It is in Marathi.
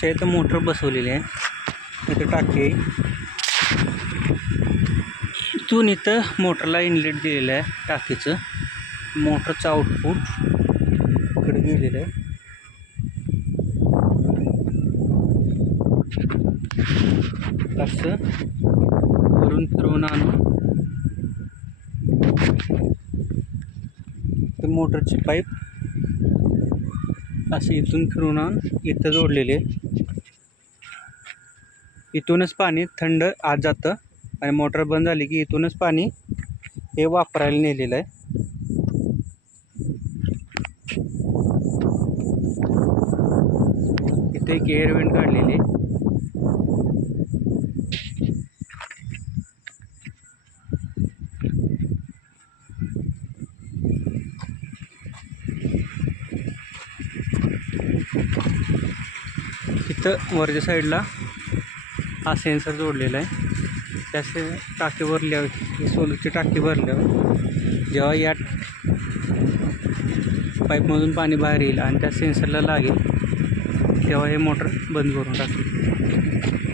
टाकीपेक्षा इथं मोटर बसवलेली आहे. इथं टाकी आहे. इथून इथं मोटरला इनलेट दिलेलं आहे टाकीचं. मोटरचं आउटपुट इकडे गेलेलं आहे. असं वरून फिरवून आणून ते मोटरची पाईप असे इथून फिरून आणून इथं जोडलेले. इथूनच पाणी थंड आत जातं आणि मोटर बंद झाली की इथूनच पाणी हे वापरायला नेलेलं आहे. इथे एक एअर वेंट काढलेली आहे. इथं वरच्या साईडला हा सेन्सर जोडलेला आहे. त्याचे टाकी भरल्यावर सोलरची टाकी भरल्यावर जेव्हा या पाईपमधून पाणी बाहेर येईल आणि त्या सेन्सरला लागेल तेव्हा हे मोटर बंद करून टाकेल.